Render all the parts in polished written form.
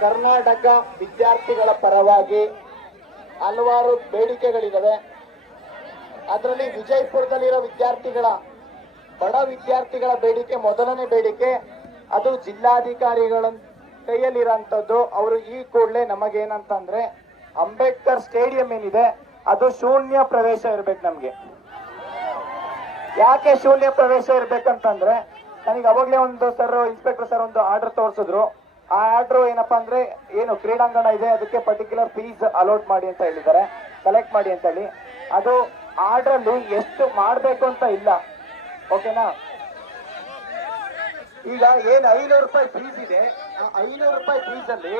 ಕರ್ನಾಟಕ ವಿದ್ಯಾರ್ಥಿಗಳ ಪರವಾಗಿ ಹಲವಾರು ಬೇಡಿಕೆಗಳಿವೆ. ಅದರಲ್ಲಿ ವಿಜಯಪುರದಲ್ಲಿರೋ ಬಡ ವಿದ್ಯಾರ್ಥಿಗಳ ಬೇಡಿಕೆ, ಮೊದಲನೇ ಬೇಡಿಕೆ ಅದು ಜಿಲ್ಲಾಧಿಕಾರಿಗಳ ಕೈಯಲ್ಲಿರೋಂಥದ್ದು. ಅವರು ಈ ಕೂಡಲೇ ನಮಗೇನಂತಂದ್ರೆ ಅಂಬೇಡ್ಕರ್ ಸ್ಟೇಡಿಯಂ ಏನಿದೆ ಅದು ಶೂನ್ಯ ಪ್ರವೇಶ ಇರ್ಬೇಕು. ನಮ್ಗೆ ಯಾಕೆ ಶೂನ್ಯ ಪ್ರವೇಶ ಇರ್ಬೇಕಂತಂದ್ರೆ, ನನಗೆ ಅವಾಗ್ಲೇ ಒಂದು ಇನ್ಸ್ಪೆಕ್ಟರ್ ಸರ್ ಒಂದು ಆರ್ಡರ್ ತೋರಿಸಿದ್ರು. ಆ ಆರ್ಡರ್ ಏನಪ್ಪಾ ಅಂದ್ರೆ, ಏನು ಕ್ರೀಡಾಂಗಣ ಇದೆ ಅದಕ್ಕೆ ಪರ್ಟಿಕ್ಯುಲರ್ ಫೀಸ್ ಅಲೋಟ್ ಮಾಡಿ ಅಂತ ಹೇಳಿದ್ದಾರೆ, ಕಲೆಕ್ಟ್ ಮಾಡಿ ಅಂತ ಹೇಳಿ. ಅದು ಆರ್ಡರ್ ಅಲ್ಲಿ ಎಷ್ಟು ಮಾಡ್ಬೇಕು ಅಂತ ಇಲ್ಲ, ಓಕೆನಾ. ಈಗ ಏನ್ 500 ರೂಪಾಯಿ ಫೀಸ್ ಇದೆ, ಆ 500 ರೂಪಾಯಿ ಫೀಸ್ ಅಲ್ಲಿ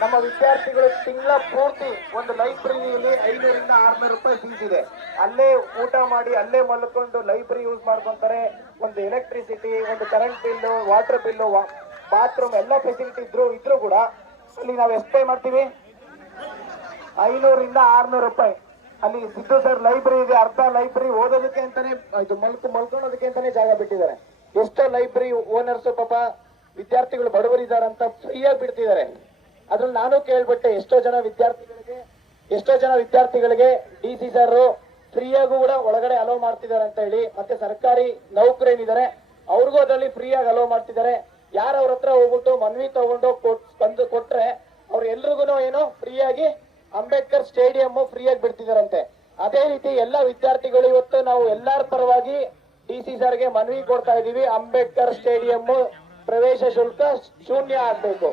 ನಮ್ಮ ವಿದ್ಯಾರ್ಥಿಗಳು ತಿಂಗಳ ಪೂರ್ತಿ ಒಂದು ಲೈಬ್ರರಿಯಲ್ಲಿ 500 ರಿಂದ 600 ರೂಪಾಯಿ ಫೀಸ್ ಇದೆ. ಅಲ್ಲೇ ಊಟ ಮಾಡಿ ಅಲ್ಲೇ ಮಲ್ಕೊಂಡು ಲೈಬ್ರರಿ ಯೂಸ್ ಮಾಡ್ಕೊಂತಾರೆ. ಒಂದು ಎಲೆಕ್ಟ್ರಿಸಿಟಿ, ಒಂದು current bill, water bill, bathroom ಎಲ್ಲ ಫೆಸಿಲಿಟಿ ಇದ್ರು ಕೂಡ ಅಲ್ಲಿ ನಾವು ಎಷ್ಟು ಪೇ ಮಾಡ್ತೀವಿ? 500 ರಿಂದ 600 ರೂಪಾಯಿ. ಅಲ್ಲಿ ಸಿದ್ದು ಸರ್ ಲೈಬ್ರರಿ ಇದೆ, ಅರ್ಧ ಲೈಬ್ರರಿ ಓದೋದಕ್ಕೆ ಅಂತಾನೆ, ಇದು ಮಲ್ಕೊಳ್ಳೋದಕ್ಕೆ ಅಂತಾನೆ ಜಾಗ ಬಿಟ್ಟಿದ್ದಾರೆ. ಎಷ್ಟೋ ಲೈಬ್ರರಿ ಓನರ್ಸ್ ಪಾಪ ವಿದ್ಯಾರ್ಥಿಗಳು ಬಡವರಿದಾರಂತ ಫ್ರೀಯಾಗಿ ಬಿಡ್ತಿದ್ದಾರೆ. ಅದ್ರಲ್ಲಿ ನಾನು ಕೇಳ್ಬಿಟ್ಟೆ, ಎಷ್ಟೋ ಜನ ವಿದ್ಯಾರ್ಥಿಗಳಿಗೆ ಡಿ ಸಿ ಸರ್ ಫ್ರೀಯಾಗೂ ಕೂಡ ಒಳಗಡೆ ಅಲೋ ಮಾಡ್ತಿದ್ದಾರೆ ಅಂತ ಹೇಳಿ. ಮತ್ತೆ ಸರ್ಕಾರಿ ನೌಕರೇನಿದ್ದಾರೆ ಅವ್ರಿಗೂ ಅದರಲ್ಲಿ ಫ್ರೀಯಾಗಿ ಅಲೋ ಮಾಡ್ತಿದ್ದಾರೆ. ಯಾರು ಅವ್ರ ಹತ್ರ ಹೋಗ್ಬಿಟ್ಟು ಮನವಿ ತಗೊಂಡು ಬಂದು ಕೊಟ್ರೆ ಅವ್ರೆಲ್ರಿಗೂ ಏನೋ ಫ್ರೀಯಾಗಿ ಅಂಬೇಡ್ಕರ್ ಸ್ಟೇಡಿಯಂ ಫ್ರೀಯಾಗಿ ಬಿಡ್ತಿದಾರಂತೆ. ಅದೇ ರೀತಿ ಎಲ್ಲ ವಿದ್ಯಾರ್ಥಿಗಳು ಇವತ್ತು ನಾವು ಎಲ್ಲರ ಪರವಾಗಿ ಡಿ ಸಿ ಸರ್ಗೆ ಮನವಿ ಕೊಡ್ತಾ ಇದೀವಿ, ಅಂಬೇಡ್ಕರ್ ಸ್ಟೇಡಿಯಂ ಪ್ರವೇಶ ಶುಲ್ಕ ಶೂನ್ಯ ಆಗ್ಬೇಕು.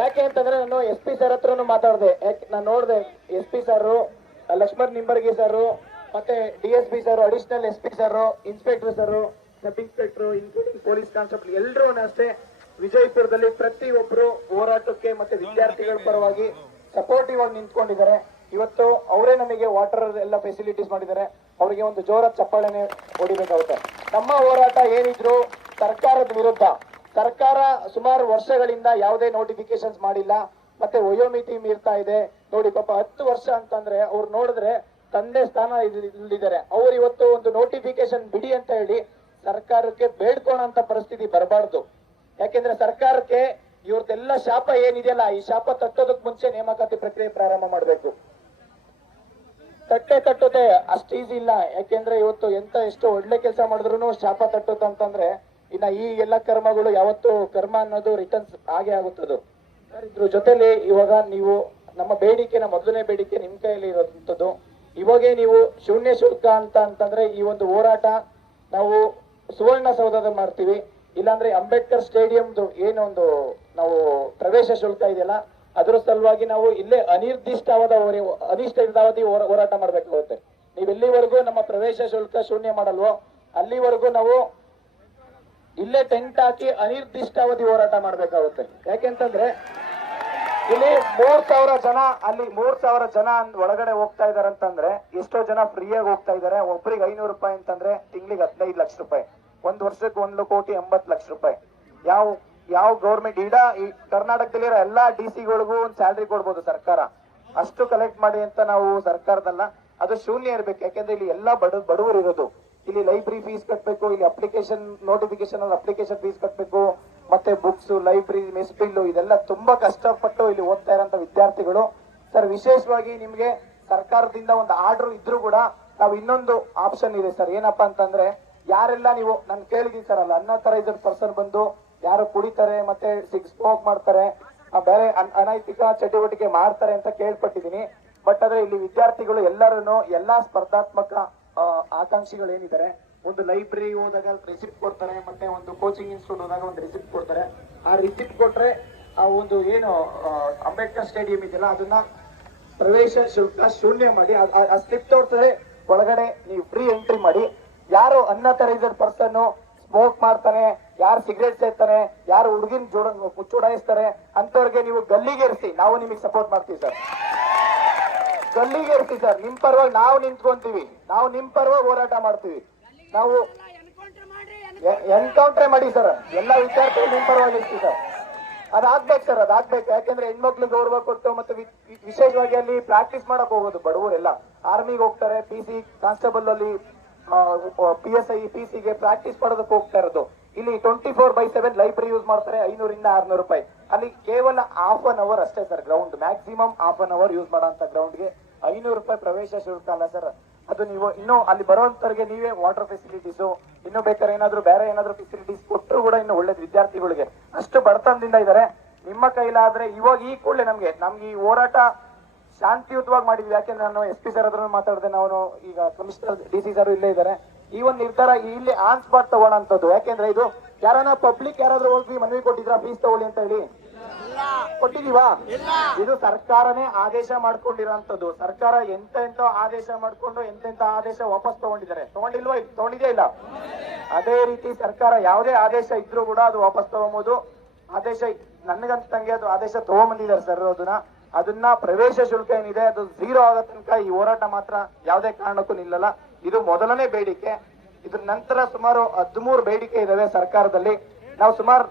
ಯಾಕೆ ಅಂತಂದ್ರೆ, ನಾನು ಎಸ್ ಪಿ ಸರ್ ಹತ್ರನು ಮಾತಾಡಿದೆ. ನಾನು ನೋಡಿದೆ, S P sir, Laxman Nimbargi sir, ಮತ್ತೆ DSP sir, additional SP sir, inspector sir, sub inspector, including police constable ಎಲ್ಲರೂ ಅಷ್ಟೇ ವಿಜಯಪುರದಲ್ಲಿ ಪ್ರತಿಯೊಬ್ಬರು ಹೋರಾಟಕ್ಕೆ ಮತ್ತೆ ವಿದ್ಯಾರ್ಥಿಗಳ ಪರವಾಗಿ ಸಪೋರ್ಟಿವ್ ಆಗಿ ನಿಂತ್ಕೊಂಡಿದ್ದಾರೆ. ಇವತ್ತು ಅವರೇ ನಮಗೆ ವಾಟರ್ ಎಲ್ಲ ಫೆಸಿಲಿಟೀಸ್ ಮಾಡಿದ್ದಾರೆ. ಅವರಿಗೆ ಒಂದು ಜೋರ ಚಪ್ಪಾಳೆನೆ ಹೊಡಿಬೇಕಾಗುತ್ತೆ. ನಮ್ಮ ಹೋರಾಟ ಏನಿದ್ರು ಸರ್ಕಾರದ ವಿರುದ್ಧ. ಸರ್ಕಾರ ಸುಮಾರು ವರ್ಷಗಳಿಂದ ಯಾವುದೇ ನೋಟಿಫಿಕೇಶನ್ಸ್ ಮಾಡಿಲ್ಲ, ಮತ್ತೆ ವಯೋಮಿತಿ ಮೀರ್ತಾ ಇದೆ. ನೋಡಿ ಪಾಪ 10 ವರ್ಷ ಅಂತಂದ್ರೆ ಅವ್ರು ನೋಡಿದ್ರೆ ತಂದೆ ಸ್ಥಾನ ಇಲ್ಲಿದ್ದಾರೆ. ಅವ್ರು ಇವತ್ತು ಒಂದು ನೋಟಿಫಿಕೇಶನ್ ಬಿಡಿ ಅಂತ ಹೇಳಿ ಸರ್ಕಾರಕ್ಕೆ ಬೇಡ್ಕೊಳ್ಳೋಂತ ಪರಿಸ್ಥಿತಿ ಬರಬಾರ್ದು. ಯಾಕೆಂದ್ರೆ ಸರ್ಕಾರಕ್ಕೆ ಇವ್ರದ್ದೆಲ್ಲ ಶಾಪ ಏನಿದೆಯಲ್ಲ, ಈ ಶಾಪ ತಟ್ಟೋದಕ್ ಮುಂಚೆ ನೇಮಕಾತಿ ಪ್ರಕ್ರಿಯೆ ಪ್ರಾರಂಭ ಮಾಡಬೇಕು. ತಟ್ಟುತ್ತೆ ಅಷ್ಟು ಈಸಿ ಇಲ್ಲ. ಯಾಕೆಂದ್ರೆ ಇವತ್ತು ಎಷ್ಟು ಒಳ್ಳೆ ಕೆಲಸ ಮಾಡಿದ್ರು ಶಾಪ ತಟ್ಟುತ್ತಂತಂದ್ರೆ ಇನ್ನ ಈ ಎಲ್ಲ ಕರ್ಮಗಳು ಯಾವತ್ತು ಕರ್ಮ ಅನ್ನೋದು ರಿಟರ್ನ್ಸ್ ಆಗೇ ಆಗುತ್ತದು. ಇದ್ರ ಜೊತೆಲಿ ಇವಾಗ ನೀವು ನಮ್ಮ ಮೊದಲನೇ ಬೇಡಿಕೆ ನಿಮ್ ಕೈಯಲ್ಲಿ ಇರುವಂತದ್ದು. ಇವಾಗೇ ನೀವು ಶೂನ್ಯ ಶುಲ್ಕ ಅಂತಂದ್ರೆ ಈ ಒಂದು ಹೋರಾಟ ನಾವು ಸುವರ್ಣಸೌಧದಲ್ಲಿ ಮಾಡ್ತೀವಿ, ಇಲ್ಲಾಂದ್ರೆ ಅಂಬೇಡ್ಕರ್ ಸ್ಟೇಡಿಯಂದು ಏನೊಂದು ನಾವು ಪ್ರವೇಶ ಶುಲ್ಕ ಇದೆಯಲ್ಲ ಅದ್ರ ಸಲುವಾಗಿ ನಾವು ಇಲ್ಲೇ ಅನಿಶ್ಚಿತಾವಧಿ ಹೋರಾಟ ಮಾಡ್ಬೇಕಾಗುತ್ತೆ. ನೀವು ಎಲ್ಲಿವರೆಗೂ ನಮ್ಮ ಪ್ರವೇಶ ಶುಲ್ಕ ಶೂನ್ಯ ಮಾಡಲ್ವೋ ಅಲ್ಲಿವರೆಗೂ ನಾವು ಇಲ್ಲೇ ಟೆಂಟ್ ಹಾಕಿ ಅನಿರ್ದಿಷ್ಟಾವಧಿ ಹೋರಾಟ ಮಾಡ್ಬೇಕಾಗುತ್ತೆ. ಯಾಕೆಂತಂದ್ರೆ ಇಲ್ಲಿ 3000 ಜನ, ಅಲ್ಲಿ 3000 ಜನ ಒಳಗಡೆ ಹೋಗ್ತಾ ಇದಾರೆ ಅಂತಂದ್ರೆ ಎಷ್ಟೋ ಜನ ಫ್ರೀಯಾಗಿ ಹೋಗ್ತಾ ಇದಾರೆ. ಒಬ್ರಿಗೆ 500 ರೂಪಾಯಿ ಅಂತಂದ್ರೆ ತಿಂಗಳಿಗೆ 15 ಲಕ್ಷ ರೂಪಾಯಿ, ಒಂದ್ ವರ್ಷಕ್ಕೆ 1,80,00,000 ರೂಪಾಯಿ. ಯಾವ ಗೌರ್ಮೆಂಟ್ ಈ ಕರ್ನಾಟಕದಲ್ಲಿರೋ ಎಲ್ಲಾ DC ಗಳಿಗೂ ಒಂದು ಸ್ಯಾಲ್ರಿ ಕೊಡ್ಬೋದು ಸರ್ಕಾರ. ಅಷ್ಟು ಕಲೆಕ್ಟ್ ಮಾಡಿ ಅಂತ ನಾವು ಸರ್ಕಾರದಲ್ಲ, ಅದು ಶೂನ್ಯ ಇರ್ಬೇಕು. ಯಾಕಂದ್ರೆ ಇಲ್ಲಿ ಎಲ್ಲಾ ಬಡವರು ಇರೋದು. ಇಲ್ಲಿ ಲೈಬ್ರರಿ ಫೀಸ್ ಕಟ್ಟಬೇಕು, ಇಲ್ಲಿ ಅಪ್ಲಿಕೇಶನ್ ನೋಟಿಫಿಕೇಶನ್ ಅಪ್ಲಿಕೇಶನ್ ಫೀಸ್ ಕಟ್ಟಬೇಕು, ಮತ್ತೆ ಬುಕ್ಸ್, ಲೈಬ್ರರಿ, ಮೆಸ್ ಬಿಲ್ಲು, ಇದೆಲ್ಲ ತುಂಬಾ ಕಷ್ಟಪಟ್ಟು ಇಲ್ಲಿ ಓದ್ತಾ ಇರೋಂತ ವಿದ್ಯಾರ್ಥಿಗಳು. ಸರ್, ವಿಶೇಷವಾಗಿ ನಿಮ್ಗೆ ಸರ್ಕಾರದಿಂದ ಒಂದು ಆರ್ಡರ್ ಇದ್ರೂ ಕೂಡ ನಾವು ಇನ್ನೊಂದು ಆಪ್ಷನ್ ಇದೆ ಸರ್. ಏನಪ್ಪಾ ಅಂತಂದ್ರೆ, ಯಾರೆಲ್ಲ ನೀವು ನಾನು ಕೇಳಿದೀನಿ ಸರ್, ಅಲ್ಲ ಅನ್ಅಥರೈಸ್ಡ್ ಪರ್ಸನ್ ಬಂದು ಯಾರು ಕುಡಿತಾರೆ ಮತ್ತೆ ಸ್ಮೋಕ್ ಮಾಡ್ತಾರೆ, ಬೇರೆ ಅನೈತಿಕ ಚಟುವಟಿಕೆ ಮಾಡ್ತಾರೆ ಅಂತ ಕೇಳ್ಪಟ್ಟಿದ್ದೀನಿ. ಬಟ್ ಆದ್ರೆ ಇಲ್ಲಿ ವಿದ್ಯಾರ್ಥಿಗಳು ಎಲ್ಲರೂ ಎಲ್ಲಾ ಸ್ಪರ್ಧಾತ್ಮಕ ಆಕಾಂಕ್ಷಿಗಳು ಏನಿದ್ದಾರೆ, ಒಂದು ಲೈಬ್ರರಿ ಹೋದಾಗ ರಿಸಿಪ್ಟ್ ಕೊಡ್ತಾರೆ, ಮತ್ತೆ ಒಂದು ಕೋಚಿಂಗ್ ಇನ್ಸ್ಟಿಟ್ಯೂಟ್ ಹೋದಾಗ ಒಂದು ರಿಸಿಪ್ಟ್ ಕೊಡ್ತಾರೆ. ಆ ರಿಸಿಪ್ಟ್ ಕೊಟ್ರೆ ಆ ಒಂದು ಏನು ಅಂಬೇಡ್ಕರ್ ಸ್ಟೇಡಿಯಂ ಇದೆಯಲ್ಲ, ಅದನ್ನ ಪ್ರವೇಶ ಶುಲ್ಕ ಶೂನ್ಯ ಮಾಡಿ ಆ ಸ್ಲಿಪ್ ತೋರ್ತಾರೆ, ಒಳಗಡೆ ನೀವು ಫ್ರೀ ಎಂಟ್ರಿ ಮಾಡಿ. ಯಾರು ಅನ್ಅಥರೈಸ್ಡ್ ಪರ್ಸನ್ ಸ್ಮೋಕ್ ಮಾಡ್ತಾನೆ, ಯಾರು ಸಿಗರೇಟ್ ಸೇರ್ತಾನೆ, ಯಾರು ಹುಡುಗಿನ ಚುಡಾಯಿಸ್ತಾರೆ ಅಂತವ್ರಿಗೆ ನೀವು ಗಲ್ಲಿಗೇರಿಸಿ, ನಾವು ನಿಮಗೆ ಸಪೋರ್ಟ್ ಮಾಡ್ತೀವಿ ಸರ್. ಗಲ್ಲಿಗೇರಿಸಿ ಸರ್, ನಿಮ್ ಪರವಾಗಿ ನಾವು ನಿಂತ್ಕೊಂತೀವಿ, ನಾವು ನಿಮ್ ಪರವಾಗಿ ಹೋರಾಟ ಮಾಡ್ತೀವಿ. ನಾವು ಎನ್ಕೌಂಟ್ರೆ ಮಾಡಿ ಸರ್, ಎಲ್ಲ ವಿದ್ಯಾರ್ಥಿಗಳು ನಿಮ್ ಪರವಾಗಿ ಇರ್ತೀವಿ ಸರ್. ಅದಾಗ್ಬೇಕು ಸರ್, ಅದಾಗ್ಬೇಕು. ಯಾಕಂದ್ರೆ ಹೆಣ್ಮಕ್ಳು ಗೌರವ ಕೊಟ್ಟು ಮತ್ತೆ ವಿಶೇಷವಾಗಿ ಅಲ್ಲಿ ಪ್ರಾಕ್ಟೀಸ್ ಮಾಡಕ್ ಹೋಗೋದು ಬಡವರೆಲ್ಲ. ಆರ್ಮಿಗೆ ಹೋಗ್ತಾರೆ, PC ಕಾನ್ಸ್ಟೇಬಲ್ ಅಲ್ಲಿ PSI PC ಗೆ ಪ್ರಾಕ್ಟೀಸ್ ಮಾಡೋದಕ್ಕೆ ಹೋಗ್ತಾ ಇರೋದು. ಇಲ್ಲಿ 24/7 ಲೈಬ್ರರಿ ಯೂಸ್ ಮಾಡ್ತಾರೆ, 500 ಇಂದ 600 ರೂಪಾಯಿ. ಅಲ್ಲಿ ಕೇವಲ ಹಾಫ್ ಅನ್ ಅವರ್ ಅಷ್ಟೇ sir ground, maximum half an hour use ಮಾಡೋ ಗ್ರೌಂಡ್ಗೆ 500 ರೂಪಾಯಿ ಪ್ರವೇಶ ಶುಲ್ಕ ಅಲ್ಲ ಸರ್. ಅದು ನೀವು ಇನ್ನು ಅಲ್ಲಿ ಬರುವಂತವ್ರಿಗೆ ನೀವೇ ವಾಟರ್ ಫೆಸಿಲಿಟೀಸ್, ಇನ್ನು ಬೇಕಾದ್ರೆ ಏನಾದ್ರು ಬೇರೆ ಏನಾದ್ರು ಫೆಸಿಲಿಟೀಸ್ ಕೊಟ್ಟರು ಕೂಡ ಇನ್ನು ಒಳ್ಳೇದು ವಿದ್ಯಾರ್ಥಿಗಳಿಗೆ. ಅಷ್ಟು ಬಡತನದಿಂದ ಇದ್ದಾರೆ. ನಿಮ್ಮ ಕೈಲಾದ್ರೆ ಇವಾಗ ಈ ಕೂಡಲೇ ನಮ್ಗೆ ಈ ಹೋರಾಟ ಶಾಂತಿಯುತವಾಗಿ ಮಾಡಿದ್ವಿ. ಯಾಕೆಂದ್ರೆ ನಾನು SP ಸರ್ ಹತ್ರ ಮಾತಾಡಿದೆ, ನಾವು ಈಗ ಕಮಿಷನರ್ DC ಸರ್ ಇಲ್ಲೇ ಇದ್ದಾರೆ. ಈ ಒಂದು ನಿರ್ಧಾರ ಇಲ್ಲಿ ಆನ್ ಸ್ಪಾಟ್ ತಗೊಳ್ಳೋಂಥದ್ದು. ಯಾಕೆಂದ್ರೆ ಇದು ಯಾರನ್ನ ಪಬ್ಲಿಕ್ ಯಾರಾದ್ರೂ ಹೋಗಿ ಮನವಿ ಕೊಟ್ಟಿದ್ರ ಫೀಸ್ ತಗೊಳ್ಳಿ ಅಂತ ಹೇಳಿ ಕೊಟ್ಟಿದೀವಾ? ಇದು ಸರ್ಕಾರನೇ ಆದೇಶ ಮಾಡ್ಕೊಂಡಿರೋಂಥದ್ದು. ಸರ್ಕಾರ ಎಂತೆಂತ ಆದೇಶ ಮಾಡ್ಕೊಂಡು ಎಂತೆಂತ ಆದೇಶ ವಾಪಸ್ ತಗೊಂಡಿದ್ದಾರೆ. ತಗೊಂಡಿದ್ಯಾ ಇಲ್ಲ? ಅದೇ ರೀತಿ ಸರ್ಕಾರ ಯಾವುದೇ ಆದೇಶ ಇದ್ರೂ ಕೂಡ ಅದು ವಾಪಸ್ ತಗೊಂಬೋದು. ಆದೇಶ ನನಗಂತಂಗೆ ಅದು ಆದೇಶ ತಗೊಂಡ್ಬಂದಿದ್ದಾರೆ ಸರ್. ಅದನ್ನ ಪ್ರವೇಶ ಶುಲ್ಕ ಏನಿದೆ ಅದು 0 ಆಗೋ ತನಕ ಈ ಹೋರಾಟ ಮಾತ್ರ ಯಾವುದೇ ಕಾರಣಕ್ಕೂ ನಿಲ್ಲಲ್ಲ. ಇದು ಮೊದಲನೇ ಬೇಡಿಕೆ. ಇದ್ರ ನಂತರ ಸುಮಾರು 13 ಬೇಡಿಕೆ ಇದಾವೆ ಸರ್ಕಾರದಲ್ಲಿ. ನಾವು ಸುಮಾರು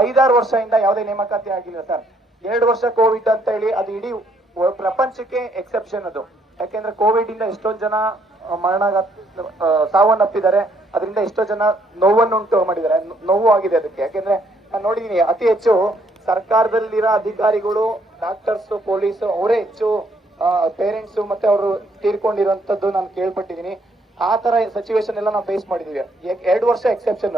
5-6 ವರ್ಷದಿಂದ ಯಾವುದೇ ನೇಮಕಾತಿ ಆಗಿಲ್ಲ ಸರ್. 2 ವರ್ಷ ಕೋವಿಡ್ ಅಂತ ಹೇಳಿ ಅದು ಇಡೀ ಪ್ರಪಂಚಕ್ಕೆ ಎಕ್ಸೆಪ್ಷನ್ ಅದು. ಯಾಕೆಂದ್ರೆ ಕೋವಿಡ್ ಇಂದ ಎಷ್ಟೊಂದು ಜನ ಸಾವನ್ನಪ್ಪಿದ್ದಾರೆ, ಅದರಿಂದ ಎಷ್ಟೋ ಜನ ನೋವನ್ನುಂಟು ಮಾಡಿದ್ದಾರೆ, ನೋವು ಆಗಿದೆ ಅದಕ್ಕೆ. ಯಾಕೆಂದ್ರೆ ನಾನು ನೋಡಿದೀನಿ, ಅತಿ ಹೆಚ್ಚು ಸರ್ಕಾರದಲ್ಲಿರೋ ಅಧಿಕಾರಿಗಳು, ಡಾಕ್ಟರ್ಸ್, ಪೊಲೀಸ್ ಅವರೇ ಹೆಚ್ಚು ಪೇರೆಂಟ್ಸ್ ಮತ್ತೆ ಅವರು ತೀರ್ಕೊಂಡಿರುವಂತದ್ದು ನಾನು ಕೇಳ್ಪಟ್ಟಿದ್ದೀನಿ. ಆ ತರ ಸಿಚುವೇಶನ್ ಎಲ್ಲ ನಾವು ಫೇಸ್ ಮಾಡಿದೀವಿ. 2 ವರ್ಷ ಎಕ್ಸೆಪ್ಷನ್,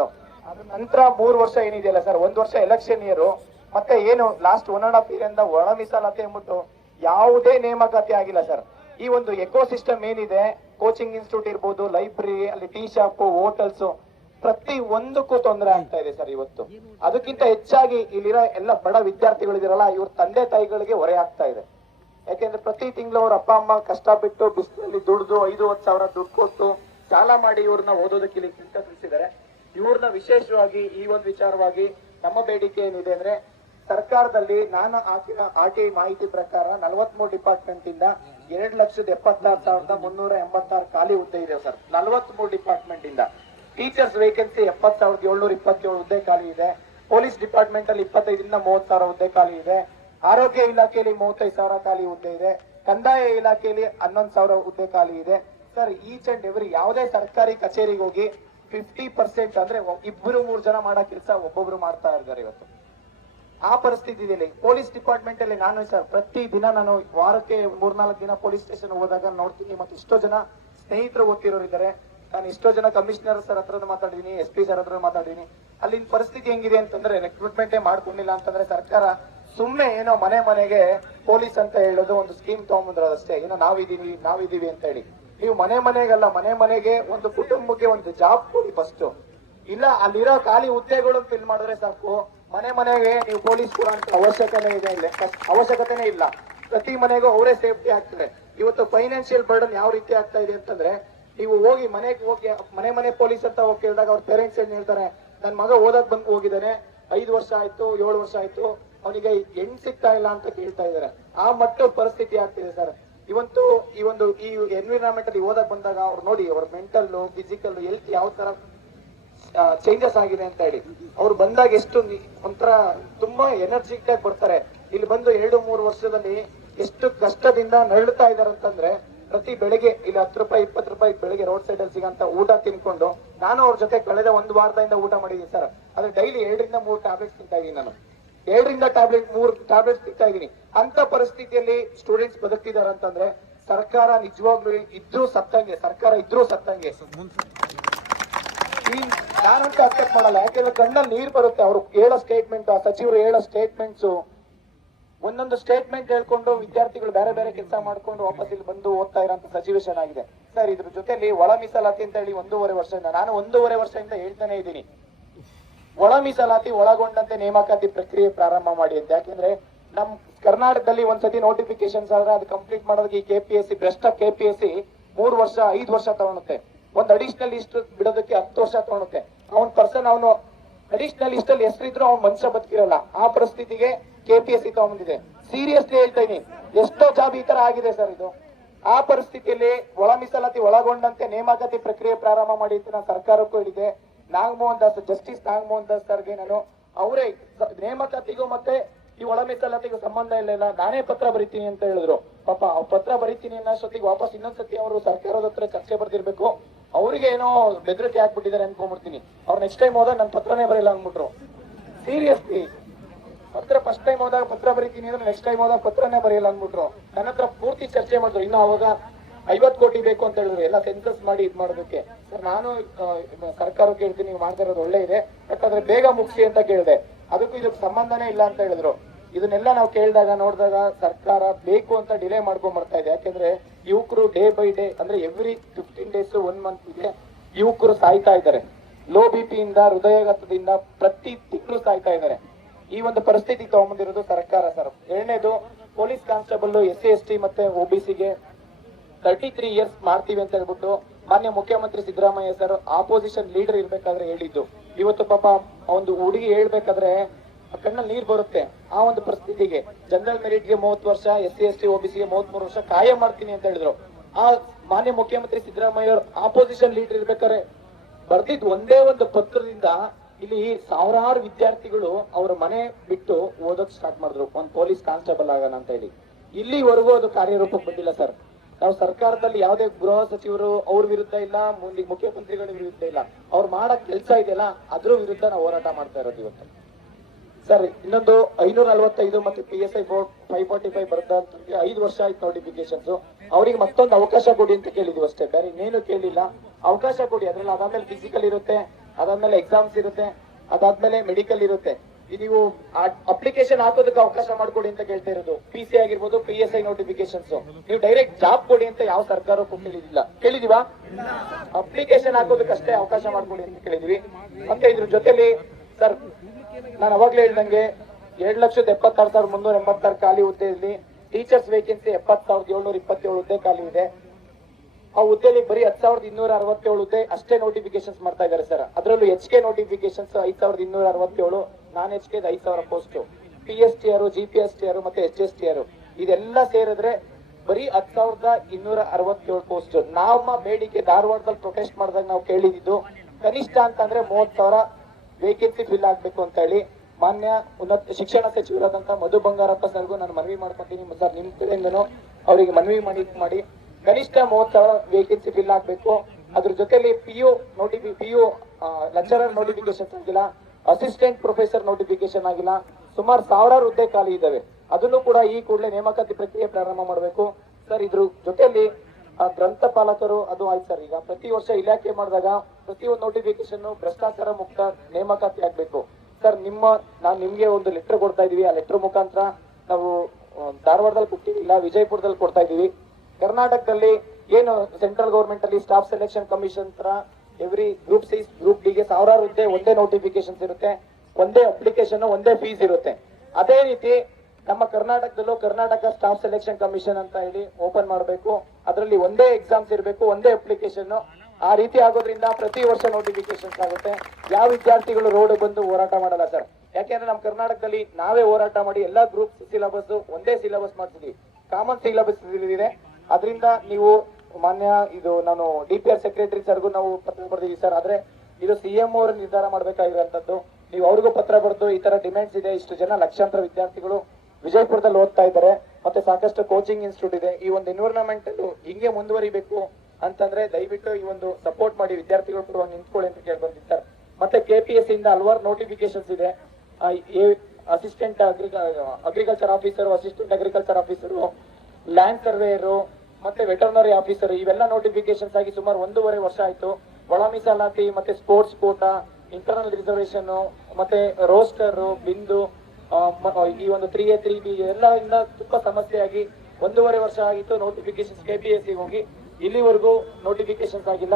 ಅದ್ರ ನಂತರ 3 ವರ್ಷ ಏನಿದೆಯಲ್ಲ ಸರ್, 1 ವರ್ಷ ಎಲೆಕ್ಷನ್ ಇಯರ್, ಮತ್ತೆ ಏನು ಲಾಸ್ಟ್ 1.5 ಇಯರ್ ಇಂದ ಒಳ ಮೀಸಲಾತಿ ಅಂದ್ಬಿಟ್ಟು ಯಾವುದೇ ನೇಮಕಾತಿ ಆಗಿಲ್ಲ ಸರ್. ಈ ಒಂದು ಎಕೋಸಿಸ್ಟಮ್ ಏನಿದೆ, ಕೋಚಿಂಗ್ ಇನ್ಸ್ಟಿಟ್ಯೂಟ್ ಇರ್ಬೋದು, ಲೈಬ್ರರಿ, ಅಲ್ಲಿ ಟೀ ಶಾಪ್, ಹೋಟೆಲ್ಸ್, ಪ್ರತಿ ಒಂದಕ್ಕೂ ತೊಂದರೆ ಆಗ್ತಾ ಇದೆ ಸರ್ ಇವತ್ತು. ಅದಕ್ಕಿಂತ ಹೆಚ್ಚಾಗಿ ಇಲ್ಲಿರೋ ಎಲ್ಲ ಬಡ ವಿದ್ಯಾರ್ಥಿಗಳಿದಿರಲ್ಲ, ಇವ್ರ ತಂದೆ ತಾಯಿಗಳಿಗೆ ಹೊರೆ ಆಗ್ತಾ ಇದೆ. ಯಾಕೆಂದ್ರೆ ಪ್ರತಿ ತಿಂಗಳು ಅವ್ರ ಅಪ್ಪ ಅಮ್ಮ ಕಷ್ಟ ಬಿಟ್ಟು ಬಿಸಿಲಲ್ಲಿ ದುಡ್ದು 5-10 ಸಾವಿರ ದುಡ್ಡು ಕೊಟ್ಟು ಸಾಲ ಮಾಡಿ ಇವ್ರನ್ನ ಓದೋದಕ್ಕೆ ಇಲ್ಲಿ ತಿಳಿಸಿದ್ದಾರೆ. ಇವ್ರನ್ನ ವಿಶೇಷವಾಗಿ ಈ ಒಂದು ವಿಚಾರವಾಗಿ ನಮ್ಮ ಬೇಡಿಕೆ ಏನಿದೆ ಅಂದ್ರೆ, ಸರ್ಕಾರದಲ್ಲಿ ನಾನು ಹಾಕಿದ RTI ಮಾಹಿತಿ ಪ್ರಕಾರ 43 ಡಿಪಾರ್ಟ್ಮೆಂಟ್ ಇಂದ 2,76,386 ಖಾಲಿ ಹುದ್ದೆ ಇದೆ ಸರ್. 43 ಡಿಪಾರ್ಟ್ಮೆಂಟ್ ಇಂದ. ಟೀಚರ್ಸ್ ವೇಕೆನ್ಸಿ 70,727 ಹುದ್ದೆ ಖಾಲಿ ಇದೆ. ಪೊಲೀಸ್ ಡಿಪಾರ್ಟ್ಮೆಂಟ್ ಅಲ್ಲಿ 25,000 ಇಂದ 30,000 ಹುದ್ದೆ ಖಾಲಿ ಇದೆ. ಆರೋಗ್ಯ ಇಲಾಖೆಯಲ್ಲಿ 35,000 ಖಾಲಿ ಹುದ್ದೆ ಇದೆ. ಕಂದಾಯ ಇಲಾಖೆಯಲ್ಲಿ 11,000 ಹುದ್ದೆ ಖಾಲಿ ಇದೆ ಸರ್. ಈಚ್ ಅಂಡ್ ಎವ್ರಿ ಯಾವುದೇ ಸರ್ಕಾರಿ ಕಚೇರಿಗೆ ಹೋಗಿ 50% ಅಂದ್ರೆ 2-3 ಜನ ಮಾಡೋ ಕೆಲಸ ಒಬ್ಬೊಬ್ರು ಮಾಡ್ತಾ ಇದ್ದಾರೆ ಇವತ್ತು. ಆ ಪರಿಸ್ಥಿತಿ ಇದೆ. ಪೊಲೀಸ್ ಡಿಪಾರ್ಟ್ಮೆಂಟ್ ಅಲ್ಲಿ ನಾನು ಸರ್ ಪ್ರತಿ ದಿನ ನಾನು ವಾರಕ್ಕೆ 3-4 ದಿನ ಪೊಲೀಸ್ ಸ್ಟೇಷನ್ ಹೋದಾಗ ನೋಡ್ತೀನಿ. ಮತ್ತೆ ಎಷ್ಟೋ ಜನ ಸ್ನೇಹಿತರು ಓದ್ತಿರೋರು ಇದ್ದಾರೆ. ನಾನು ಎಷ್ಟೋ ಜನ ಕಮಿಷನರ್ ಸರ್ ಹತ್ರ ಮಾತಾಡಿದೀನಿ, SP ಸರ್ ಹತ್ರ ಮಾತಾಡಿದೀನಿ. ಅಲ್ಲಿನ ಪರಿಸ್ಥಿತಿ ಹೆಂಗಿದೆ ಅಂತಂದ್ರೆ, ರೆಕ್ರೂಟ್ಮೆಂಟೇ ಮಾಡ್ಕೊಂಡಿಲ್ಲ ಅಂತಂದ್ರೆ ಸರ್ಕಾರ ಸುಮ್ನೆ ಏನೋ ಮನೆಗೆ ಪೊಲೀಸ್ ಅಂತ ಹೇಳೋದು ಒಂದು ಸ್ಕೀಮ್ ತಗೊಂಡ್ಬಂದ್ರದಷ್ಟೇ. ಏನೋ ನಾವಿದೀವಿ ಅಂತ ಹೇಳಿ. ನೀವು ಮನೆಗಲ್ಲ, ಮನೆಗೆ ಒಂದು ಕುಟುಂಬಕ್ಕೆ ಒಂದು ಜಾಬ್ ಕೊಡಿ ಫಸ್ಟ್. ಇಲ್ಲ ಅಲ್ಲಿರೋ ಖಾಲಿ ಹುದ್ದೆಗಳು ಫಿಲ್ ಮಾಡಿದ್ರೆ ಸಾಕು. ಮನೆಗೆ ನೀವು ಪೊಲೀಸ್ ಕೂಡ ಅಂತ ಅವಶ್ಯಕತೆನೇ ಇಲ್ಲ. ಪ್ರತಿ ಮನೆಗೂ ಅವರೇ ಸೇಫ್ಟಿ ಆಗ್ತಾರೆ. ಇವತ್ತು ಫೈನಾನ್ಷಿಯಲ್ ಬರ್ಡನ್ ಯಾವ ರೀತಿ ಆಗ್ತಾ ಇದೆ ಅಂತಂದ್ರೆ, ನೀವು ಹೋಗಿ ಮನೆಗೆ ಹೋಗಿ ಮನೆ ಪೊಲೀಸ್ ಅಂತ ಹೋಗಿ ಕೇಳಿದಾಗ ಅವ್ರ ಪೇರೆಂಟ್ಸ್ ಏನ್ ಹೇಳ್ತಾರೆ, ನನ್ ಮಗ ಓದಕ್ ಬಂದು ಹೋಗಿದ್ದಾನೆ, 5 ವರ್ಷ ಆಯ್ತು, 7 ವರ್ಷ ಆಯ್ತು, ಅವನಿಗೆ ಹೆಣ್ ಸಿಗ್ತಾ ಇಲ್ಲ ಅಂತ ಕೇಳ್ತಾ ಇದಾರೆ. ಆ ಮಟ್ಟದ ಪರಿಸ್ಥಿತಿ ಆಗ್ತಿದೆ ಸರ್ ಇವತ್ತು. ಈ ಎನ್ವಿರಾನ್ಮೆಂಟ್ ಅಲ್ಲಿ ಓದಕ್ ಬಂದಾಗ ಅವ್ರು ನೋಡಿ, ಅವ್ರ ಮೆಂಟಲ್, ಫಿಸಿಕಲ್, ಹೆಲ್ತ್ ಯಾವ ತರ ಚೇಂಜಸ್ ಆಗಿದೆ ಅಂತ ಹೇಳಿ. ಅವ್ರು ಬಂದಾಗ ಎಷ್ಟು ಒಂಥರ ತುಂಬಾ ಎನರ್ಜಿಕ್ ಆಗಿ ಬರ್ತಾರೆ. ಇಲ್ಲಿ ಬಂದು 2-3 ವರ್ಷದಲ್ಲಿ ಎಷ್ಟು ಕಷ್ಟದಿಂದ ನರಳುತ್ತಾ ಇದಾರೆ ಅಂತಂದ್ರೆ, ಪ್ರತಿ ಬೆಳಿಗ್ಗೆ ಇಲ್ಲಿ 10 ರೂಪಾಯಿ 20 ರೂಪಾಯಿ ಬೆಳಿಗ್ಗೆ ರೋಡ್ ಸೈಡ್ ಅಲ್ಲಿ ಸಿಗಂತ ಊಟ ತಿನ್ಕೊಂಡು ನಾನು ಅವ್ರ ಜೊತೆ ಕಳೆದ 1 ವಾರದಿಂದ ಊಟ ಮಾಡಿದ್ದೀನಿ ಸರ್. ಆದ್ರೆ ಡೈಲಿ 2 ರಿಂದ 3 ಟ್ಯಾಬ್ಲೆಟ್ಸ್ ತಿಂತಾ ಇದೀನಿ ನಾನು. 2 ರಿಂದ 3 ಟ್ಯಾಬ್ಲೆಟ್ಸ್ ತಿಂತಾ ಇದೀನಿ. ಅಂತ ಪರಿಸ್ಥಿತಿಯಲ್ಲಿ ಸ್ಟೂಡೆಂಟ್ಸ್ ಬದುಕ್ತಿದಾರೆ ಅಂತಂದ್ರೆ ಸರ್ಕಾರ ನಿಜವಾಗ್ಲೂ ಇದ್ರೂ ಸತ್ತಂಗೆ, ಸರ್ಕಾರ ಇದ್ರೂ ಸತ್ತಂಗೆ. ನಾನಂತ ಅಕ್ಸೆಪ್ಟ್ ಮಾಡಲ್ಲ, ಯಾಕೆಂದ್ರೆ ಕಣ್ಣಲ್ಲಿ ನೀರ್ ಬರುತ್ತೆ. ಅವ್ರು ಹೇಳೋ ಸ್ಟೇಟ್ಮೆಂಟ್, ಆ ಸಚಿವರು ಹೇಳೋ ಸ್ಟೇಟ್ಮೆಂಟ್ಸ್, ಒಂದೊಂದು ಸ್ಟೇಟ್ಮೆಂಟ್ ಹೇಳ್ಕೊಂಡು ವಿದ್ಯಾರ್ಥಿಗಳು ಬೇರೆ ಬೇರೆ ಕೆಲಸ ಮಾಡ್ಕೊಂಡು ವಾಪಸ್ ಇಲ್ಲಿ ಬಂದು ಓದ್ತಾ ಇರೋಂತ ಸಿಚುವೇಶನ್ ಆಗಿದೆ ಸರ್. ಇದ್ರ ಜೊತೆಲಿ ಒಳ ಮೀಸಲಾತಿ ಅಂತ ಹೇಳಿ 1.5 ವರ್ಷದಿಂದ, ನಾನು 1.5 ವರ್ಷದಿಂದ ಹೇಳ್ತಾನೆ ಇದ್ದೀನಿ, ಒಳ ಮೀಸಲಾತಿ ಒಳಗೊಂಡಂತೆ ನೇಮಕಾತಿ ಪ್ರಕ್ರಿಯೆ ಪ್ರಾರಂಭ ಮಾಡಿ ಅಂತ. ಯಾಕೆಂದ್ರೆ ನಮ್ ಕರ್ನಾಟಕದಲ್ಲಿ ಒಂದ್ಸತಿ ನೋಟಿಫಿಕೇಶನ್ಸ್ ಆದ್ರೆ ಅದು ಕಂಪ್ಲೀಟ್ ಮಾಡೋದಕ್ಕೆ ಈ KPSC ಭ್ರಷ್ಟ KPSC 3 ವರ್ಷ 5 ವರ್ಷ ತಗೊಳುತ್ತೆ. ಒಂದ್ ಅಡಿಷನಲ್ ಲಿಸ್ಟ್ ಬಿಡೋದಕ್ಕೆ 10 ವರ್ಷ ತಗೊಳುತ್ತೆ. ಅವನ್ ಪರ್ಸನ್ ಅವನು ಅಡಿಷನಲ್ ಲಿಸ್ಟ್ ಅಲ್ಲಿ ಹೆಸರಿದ್ರು ಅವ್ನ ಮನುಷ್ಯ ಬದುಕಿರಲ್ಲ. ಆ ಪರಿಸ್ಥಿತಿಗೆ KPSC ತಗೊಂಡಿದೆ. ಸೀರಿಯಸ್ಲಿ ಹೇಳ್ತಾ ಇದೀನಿ, ಎಷ್ಟೋ ಜಾಬ್ ಈ ತರ ಆಗಿದೆ ಸರ್. ಇದು ಆ ಪರಿಸ್ಥಿತಿಯಲ್ಲಿ ಒಳ ಮೀಸಲಾತಿ ಒಳಗೊಂಡಂತೆ ನೇಮಕಾತಿ ಪ್ರಕ್ರಿಯೆ ಪ್ರಾರಂಭ ಮಾಡಿ ಅಂತ ನಾನು ಸರ್ಕಾರಕ್ಕೂ ಹೇಳಿದೆ. ನಾಗಮೋಹನ್ ದಾಸ್, ಜಸ್ಟಿಸ್ ನಾಗಮೋಹನ್ ದಾಸ್ ಸರ್ಗೆ ನಾನು ಅವರೇ ನೇಮಕಾತಿಗೂ ಮತ್ತೆ ಈ ಒಳ ಮೀಸಲಾತಿಗೂ ಸಂಬಂಧ ಇಲ್ಲ, ನಾನೇ ಪತ್ರ ಬರೀತೀನಿ ಅಂತ ಹೇಳಿದ್ರು. ಪಾಪ ಪತ್ರ ಬರೀತೀನಿ ಅನ್ನೋಷ್ಟೊತ್ತಿಗೆ ವಾಪಸ್ ಇನ್ನೊಂದ್ಸತಿ ಅವರು ಸರ್ಕಾರದ ಹತ್ರ ಚರ್ಚೆ ಬರ್ದಿರ್ಬೇಕು. ಅವ್ರಿಗೆ ಏನೋ ಬೆದರಿಕೆ ಹಾಕ್ಬಿಟ್ಟಿದ್ದಾರೆ ಅನ್ಕೊಂಡ್ಬಿಡ್ತೀನಿ. ಅವ್ರು ನೆಕ್ಸ್ಟ್ ಟೈಮ್ ಹೋದಾಗ ನನ್ ಪತ್ರನೇ ಬರೀಲ್ಲ ಅಂದ್ಬಿಟ್ರು. ಸೀರಿಯಸ್ಲಿ ಪತ್ರ ಫಸ್ಟ್ ಟೈಮ್ ಹೋದಾಗ ಪತ್ರ ಬರೀತೀನಿ ಅಂದ್ರೆ ನೆಕ್ಸ್ಟ್ ಟೈಮ್ ಹೋದಾಗ ಪತ್ರನೇ ಬರೆಯಲ್ಲ ಅಂದ್ಬಿಟ್ರು. ನನ್ನ ಹತ್ರ ಪೂರ್ತಿ ಚರ್ಚೆ ಮಾಡಿದ್ರು. ಇನ್ನು ಅವಾಗ 50 ಕೋಟಿ ಬೇಕು ಅಂತ ಹೇಳಿದ್ರು, ಎಲ್ಲ ಸೆನ್ಸಸ್ ಮಾಡಿ ಇದ್ ಮಾಡೋದಕ್ಕೆ. ಸರ್ ನಾನು ಸರ್ಕಾರಕ್ಕೆ ಹೇಳ್ತೀನಿ, ನೀವು ಮಾಡ್ತಾ ಇರೋದು ಒಳ್ಳೆ ಇದೆ, ಬಟ್ ಆದ್ರೆ ಬೇಗ ಮುಗಿಸಿ ಅಂತ ಕೇಳಿದೆ. ಅದಕ್ಕೂ ಇದಕ್ಕೆ ಸಂಬಂಧನೇ ಇಲ್ಲ ಅಂತ ಹೇಳಿದ್ರು. ಇದನ್ನೆಲ್ಲ ನಾವು ಕೇಳಿದಾಗ ನೋಡಿದಾಗ ಸರ್ಕಾರ ಬೇಕು ಅಂತ ಡಿಲೇ ಮಾಡ್ಕೊಂಡ್ ಬರ್ತಾ ಇದೆ. ಯಾಕೆಂದ್ರೆ ಯುವಕರು ಡೇ ಬೈ ಡೇ ಅಂದ್ರೆ ಎವ್ರಿ 15 ಡೇಸ್ 1 ಮಂತ್ ಗೆ ಯುವಕರು ಸಾಯ್ತಾ ಇದ್ದಾರೆ. ಲೋ BP ಇಂದ, ಹೃದಯಾಘಾತದಿಂದ ಪ್ರತಿ ತಿಂಗಳು ಸಾಯ್ತಾ ಇದ್ದಾರೆ. ಈ ಒಂದು ಪರಿಸ್ಥಿತಿ ತಗೊಂಡ್ಬಂದಿರೋದು ಸರ್ಕಾರ ಸರ್. ಎರಡನೇದು, ಪೊಲೀಸ್ ಕಾನ್ಸ್ಟೇಬಲ್ SC ST ಮತ್ತೆ OBC ಗೆ 33 ಇಯರ್ಸ್ ಮಾಡ್ತೀವಿ ಅಂತ ಹೇಳ್ಬಿಟ್ಟು ಮಾನ್ಯ ಮುಖ್ಯಮಂತ್ರಿ ಸಿದ್ದರಾಮಯ್ಯ ಸರ್ ಆಪೋಸಿಷನ್ ಲೀಡರ್ ಇರ್ಬೇಕಾದ್ರೆ ಹೇಳಿದ್ದು. ಇವತ್ತು ಪಾಪ ಒಂದು ಹುಡುಗಿ ಹೇಳ್ಬೇಕಾದ್ರೆ ಕಣ್ಣಲ್ಲಿ ನೀರ್ ಬರುತ್ತೆ. ಆ ಒಂದು ಪರಿಸ್ಥಿತಿಗೆ ಜನರಲ್ ಮೆರಿಟ್ ಗೆ 30 ವರ್ಷ, SC ST OBC ಗೆ 33 ವರ್ಷ ಕಾಯ ಮಾಡ್ತೀನಿ ಅಂತ ಹೇಳಿದ್ರು. ಆ ಮಾನ್ಯ ಮುಖ್ಯಮಂತ್ರಿ ಸಿದ್ದರಾಮಯ್ಯ ಅವರು ಆಪೋಸಿಷನ್ ಲೀಡರ್ ಇರ್ಬೇಕಾದ್ರೆ ಬರ್ದಿದ್ ಒಂದೇ ಒಂದು ಪತ್ರದಿಂದ ಇಲ್ಲಿ ಸಾವಿರಾರು ವಿದ್ಯಾರ್ಥಿಗಳು ಅವರ ಮನೆ ಬಿಟ್ಟು ಓದೋಕ್ ಸ್ಟಾರ್ಟ್ ಮಾಡಿದ್ರು, ಒಂದ್ ಪೊಲೀಸ್ ಕಾನ್ಸ್ಟೇಬಲ್ ಆಗೋಣ ಅಂತ ಹೇಳಿ. ಇಲ್ಲಿವರೆಗೂ ಅದು ಕಾರ್ಯರೂಪಕ್ಕೆ ಬಂದಿಲ್ಲ ಸರ್. ನಾವು ಸರ್ಕಾರದಲ್ಲಿ ಯಾವುದೇ ಗೃಹ ಸಚಿವರು ಅವ್ರ ವಿರುದ್ಧ ಇಲ್ಲ, ಮುಖ್ಯಮಂತ್ರಿಗಳ ವಿರುದ್ಧ ಇಲ್ಲ, ಅವ್ರು ಮಾಡೋ ಕೆಲಸ ಇದೆಯಲ್ಲ ಅದ್ರ ವಿರುದ್ಧ ನಾವು ಹೋರಾಟ ಮಾಡ್ತಾ ಇರೋದು ಇವತ್ತು ಸರ್. ಇನ್ನೊಂದು 545 ಮತ್ತೆ PSI 545 ಬರ್ದ 5 ವರ್ಷ ಆಯ್ತು ನೋಟಿಫಿಕೇಶನ್ಸ್. ಅವ್ರಿಗೆ ಮತ್ತೊಂದು ಅವಕಾಶ ಕೊಡಿ ಅಂತ ಕೇಳಿದ್ವಿ ಅಷ್ಟೇ, ಬೇರೆ ಇನ್ನೇನು ಕೇಳಿಲ್ಲ. ಅವಕಾಶ ಕೊಡಿ. ಅದ್ರಲ್ಲಿ ಅದಾದ್ಮೇಲೆ ಫಿಸಿಕಲ್ ಇರುತ್ತೆ, ಅದಾದ್ಮೇಲೆ ಎಕ್ಸಾಮ್ಸ್ ಇರುತ್ತೆ, ಅದಾದ್ಮೇಲೆ ಮೆಡಿಕಲ್ ಇರುತ್ತೆ. ನೀವು ಅಪ್ಲಿಕೇಶನ್ ಹಾಕೋದಕ್ಕೆ ಅವಕಾಶ ಮಾಡ್ಕೊಡಿ ಅಂತ ಕೇಳ್ತಾ ಇರೋದು. PC ಆಗಿರ್ಬೋದು, PSI ನೋಟಿಫಿಕೇಶನ್ಸ್. ನೀವು ಡೈರೆಕ್ಟ್ ಜಾಬ್ ಕೊಡಿ ಅಂತ ಯಾವ ಸರ್ಕಾರ ಕೊಟ್ಟಿಲ್ಲ, ಕೇಳಿದೀವಾ? ಅಪ್ಲಿಕೇಶನ್ ಹಾಕೋದಕ್ಕಷ್ಟೇ ಅವಕಾಶ ಮಾಡ್ಕೊಡಿ ಅಂತ ಕೇಳಿದ್ವಿ. ಮತ್ತೆ ಇದ್ರ ಜೊತೆಲಿ ಸರ್ ನಾನು ಅವಾಗ್ಲೇ ಹೇಳ್ದಂಗೆ 2,76,386 ಖಾಲಿ ಹುದ್ದೆಯಲ್ಲಿ ಟೀಚರ್ಸ್ ವೇಕೆನ್ಸಿ 70,727 ಹುದ್ದೆ ಖಾಲಿ ಇದೆ. ಆ ಹುದ್ದೆಯಲ್ಲಿ ಬರೀ 10,267 ಹುದ್ದೆ ಅಷ್ಟೇ ನೋಟಿಫಿಕೇಶನ್ಸ್ ಮಾಡ್ತಾ ಇದ್ದಾರೆ ಸರ್. ಅದರಲ್ಲೂ HK ನೋಟಿಫಿಕೇಶನ್ಸ್ 5,267, ನಾನ್ HK 5,000 ಪೋಸ್ಟ್, PSTR, GPSTR ಮತ್ತೆ HSTR ಇದೆಲ್ಲ ಸೇರಿದ್ರೆ ಬರೀ 10,267 ಪೋಸ್ಟ್. ನಮ್ಮ ಬೇಡಿಕೆ ಧಾರವಾಡದಲ್ಲಿ ಪ್ರೊಟೆಸ್ಟ್ ಮಾಡಿದಾಗ ನಾವು ಕೇಳಿದ್ದು ಕನಿಷ್ಠ ಅಂತಂದ್ರೆ 30,000 ವೇಕೆನ್ಸಿ ಫಿಲ್ ಆಗ್ಬೇಕು ಅಂತ ಹೇಳಿ ಮಾನ್ಯ ಉನ್ನತ ಶಿಕ್ಷಣ ಸಚಿವರಾದಂತ ಮಧು ಬಂಗಾರಪ್ಪ ಸರ್ಗೂ ನಾನು ಮನವಿ ಮಾಡ್ಕೊತೀನಿ ಸರ್. ನಿಮ್ ಕಡೆಯಿಂದನೂ ಅವರಿಗೆ ಮನವಿ ಮಾಡಿ ಕನಿಷ್ಠ 30,000 ವೇಕೆನ್ಸಿ ಫಿಲ್ ಆಗ್ಬೇಕು. ಅದ್ರ ಜೊತೆಲಿ PU ಲೆಕ್ಚರರ್ ನೋಟಿಫಿಕೇಶನ್ ಆಗಿಲ್ಲ, ಅಸಿಸ್ಟೆಂಟ್ ಪ್ರೊಫೆಸರ್ ನೋಟಿಫಿಕೇಶನ್ ಆಗಿಲ್ಲ. ಸುಮಾರು 1000 ಹುದ್ದೆ ಖಾಲಿ ಇದಾವೆ. ಅದನ್ನು ಕೂಡ ಈ ಕೂಡಲೇ ನೇಮಕಾತಿ ಪ್ರಕ್ರಿಯೆ ಪ್ರಾರಂಭ ಮಾಡಬೇಕು ಸರ್. ಇದ್ರ ಜೊತೆಲಿ ಗ್ರಂಥಪಾಲಕರು ಅದು ಆಯ್ತು ಸರ್. ಈಗ ಪ್ರತಿ ವರ್ಷ ಇಲಾಖೆ ಮಾಡಿದಾಗ ಪ್ರತಿಯೊಂದು ನೋಟಿಫಿಕೇಶನ್ ಭ್ರಷ್ಟಾಚಾರ ಮುಕ್ತ ನೇಮಕಾತಿ ಆಗ್ಬೇಕು ಸರ್. ನಾವು ನಿಮ್ಗೆ ಒಂದು ಲೆಟರ್ ಕೊಡ್ತಾ ಇದೀವಿ. ಆ ಲೆಟರ್ ಮುಖಾಂತರ ನಾವು ಧಾರವಾಡದಲ್ಲಿ ಕೊಟ್ಟಿಲ್ಲ, ವಿಜಯಪುರದಲ್ಲಿ ಕೊಡ್ತಾ ಇದೀವಿ. ಕರ್ನಾಟಕದಲ್ಲಿ ಏನು ಸೆಂಟ್ರಲ್ ಗವರ್ಮೆಂಟ್ ಅಲ್ಲಿ ಸ್ಟಾಫ್ ಸೆಲೆಕ್ಷನ್ ಕಮಿಷನ್ ತರ every group C group D ಗೆ 1000 ಹುದ್ದೆ ಒಂದೇ ನೋಟಿಫಿಕೇಶನ್ಸ್ ಇರುತ್ತೆ, ಒಂದೇ ಅಪ್ಲಿಕೇಶನ್, ಒಂದೇ ಫೀಸ್ ಇರುತ್ತೆ. ಅದೇ ರೀತಿ ನಮ್ಮ ಕರ್ನಾಟಕದಲ್ಲೂ ಕರ್ನಾಟಕ ಸ್ಟಾಫ್ ಸೆಲೆಕ್ಷನ್ ಕಮಿಷನ್ ಅಂತ ಹೇಳಿ ಓಪನ್ ಮಾಡಬೇಕು. ಅದರಲ್ಲಿ ಒಂದೇ ಎಕ್ಸಾಮ್ಸ್ ಇರಬೇಕು, ಒಂದೇ ಅಪ್ಲಿಕೇಶನ್. ಆ ರೀತಿ ಆಗೋದ್ರಿಂದ ಪ್ರತಿ ವರ್ಷ ನೋಟಿಫಿಕೇಶನ್ಸ್ ಆಗುತ್ತೆ. ಯಾವ ವಿದ್ಯಾರ್ಥಿಗಳು ರೋಡ್ ಬಂದು ಹೋರಾಟ ಮಾಡಲ್ಲ ಸರ್. ಯಾಕೆಂದ್ರೆ ನಮ್ಮ ಕರ್ನಾಟಕದಲ್ಲಿ ನಾವೇ ಹೋರಾಟ ಮಾಡಿ ಎಲ್ಲಾ ಗ್ರೂಪ್ ಸಿಲೆಬಸ್ ಒಂದೇ ಸಿಲೆಬಸ್ ಮಾಡ್ತಿದೀವಿ, ಕಾಮನ್ ಸಿಲೆಬಸ್ ಇದೆ. ಅದರಿಂದ ನೀವು ಮಾನ್ಯ ನಾನು DPR ಸೆಕ್ರೆಟರಿ ಸರ್ಗೂ ನಾವು ಪತ್ರ ಬರ್ದಿದ್ದೀವಿ ಸರ್. ಆದ್ರೆ ಇದು CM ಅವರು ನಿರ್ಧಾರ ಮಾಡ್ಬೇಕಾಗಿರುವಂತದ್ದು. ನೀವು ಅವ್ರಿಗೂ ಪತ್ರ ಬರೆದು ಈ ತರ ಡಿಮ್ಯಾಂಡ್ಸ್ ಇದೆ, ಇಷ್ಟು ಜನ ಲಕ್ಷಾಂತರ ವಿದ್ಯಾರ್ಥಿಗಳು ವಿಜಯಪುರದಲ್ಲಿ ಓದ್ತಾ ಇದ್ದಾರೆ, ಮತ್ತೆ ಸಾಕಷ್ಟು ಕೋಚಿಂಗ್ ಇನ್ಸ್ಟಿಟ್ಯೂಟ್ ಇದೆ. ಈ ಒಂದು ಎನ್ವಿರಾನ್ಮೆಂಟ್ ಹಿಂಗೆ ಮುಂದುವರಿಬೇಕು ಅಂತಂದ್ರೆ ದಯವಿಟ್ಟು ಈ ಒಂದು ಸಪೋರ್ಟ್ ಮಾಡಿ ವಿದ್ಯಾರ್ಥಿಗಳು ಪರವಾಗಿ ನಿಂತ್ಕೊಳ್ಳಿ ಅಂತ ಕೇಳ್ಕೊಂಡಿರ್ತಾರೆ. ಮತ್ತೆ KPS ಇಂದ ಹಲವಾರು ನೋಟಿಫಿಕೇಶನ್ಸ್ ಇದೆ. Assistant agriculture officer, assistant agriculture officer, land surveyor, ಮತ್ತೆ ವೆಟರ್ನರಿ ಆಫೀಸರ್, ಇವೆಲ್ಲ ನೋಟಿಫಿಕೇಶನ್ಸ್ ಆಗಿ ಸುಮಾರು 1.5 ವರ್ಷ ಆಯ್ತು. ಒಳ ಮೀಸಲಾತಿ ಮತ್ತೆ ಸ್ಪೋರ್ಟ್ಸ್ ಕೋಟಾ, ಇಂಟರ್ನಲ್ ರಿಸರ್ವೇಶನ್, ಮತ್ತೆ ರೋಸ್ಟರ್, ಬಿಂದು, ಈ ಒಂದು 3A 3B ಎಲ್ಲ ಇಂದ ತುಂಬಾ ಸಮಸ್ಯೆಯಾಗಿ 1.5 ವರ್ಷ ಆಗಿತ್ತು. ನೋಟಿಫಿಕೇಶನ್ಸ್ KPSC ಹೋಗಿ ಇಲ್ಲಿವರೆಗೂ ನೋಟಿಫಿಕೇಶನ್ಸ್ ಆಗಿಲ್ಲ.